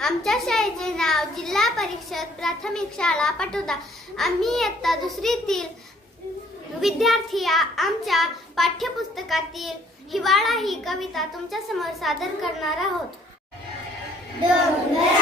आमच्या शाळेचे नाव जिल्हा परिषद प्राथमिक शाळा पाटोदा। आम्ही इयत्ता दुसरीतील विद्यार्थी आमच्या पाठ्यपुस्तकातील हिवाळा ही कविता तुमच्या समोर सादर करणार आहोत। डोंगर